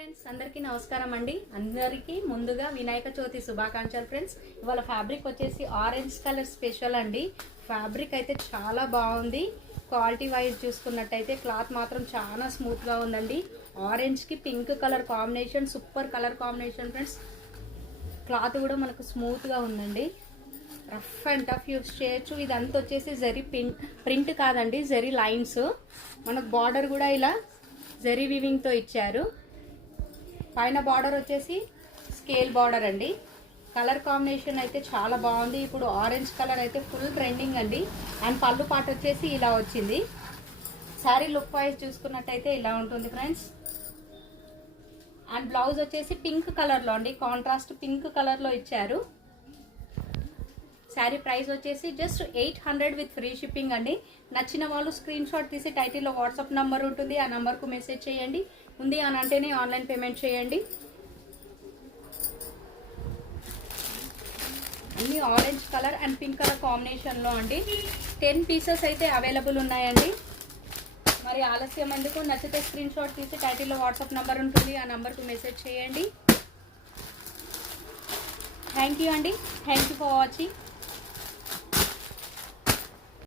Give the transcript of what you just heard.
Friends అందరికీ నమస్కారం అండి. అందరికీ ముందుగా వినాయక చవితి శుభాకాంక్షలు ఫ్రెండ్స్. ఇవాళ ఫ్యాబ్రిక్ వచ్చేసి ఆరెంజ్ కలర్ స్పెషల్ అండి. ఫ్యాబ్రిక్ అయితే చాలా బాగుంది. క్వాలిటీ వైజ్ చూసుకున్నట్టయితే క్లాత్ మాత్రం చాలా స్మూత్గా ఉందండి. ఆరెంజ్కి pink colour combination, super colour combination friends. Cloth కూడా మనకు స్మూత్గా ఉందండి. రఫ్ అండ్ టఫ్ యూస్ చేయొచ్చు. ఇదంతా వచ్చేసి జరీ ప్రింట్ కాదండి, జరీ లైన్స్. మనకు బార్డర్ కూడా ఇలా జరీ వివింగ్తో ఇచ్చారు. పైన బార్డర్ వచ్చేసి స్కేల్ బార్డర్ అండి. కలర్ కాంబినేషన్ అయితే చాలా బాగుంది. ఇప్పుడు ఆరెంజ్ కలర్ అయితే ఫుల్ ట్రెండింగ్ అండి. అండ్ పళ్ళు పాట వచ్చేసి ఇలా వచ్చింది. శారీ లుక్ వైజ్ చూసుకున్నట్టయితే ఇలా ఉంటుంది ఫ్రెండ్స్. అండ్ బ్లౌజ్ వచ్చేసి పింక్ కలర్లో అండి, కాంట్రాస్ట్ పింక్ కలర్లో ఇచ్చారు. శారీ ప్రైస్ వచ్చేసి జస్ట్ 800 విత్ ఫ్రీ షిప్పింగ్ అండి. నచ్చిన వాళ్ళు స్క్రీన్ షాట్ తీసి టైటిల్లో వాట్సాప్ నంబర్ ఉంటుంది, ఆ నంబర్కు మెసేజ్ చేయండి. ఉంది అని అంటేనే ఆన్లైన్ పేమెంట్ చేయండి. అన్ని orange colour and pink colour కాంబినేషన్లో అండి. 10 పీసెస్ అయితే అవైలబుల్ ఉన్నాయండి. మరి ఆలస్యం ఎందుకు, నచ్చితే స్క్రీన్ షాట్ తీసి టైటిల్లో వాట్సాప్ నంబర్ ఉంటుంది, ఆ నంబర్కు మెసేజ్ చేయండి. థ్యాంక్ యూ అండి. Thank you for watching.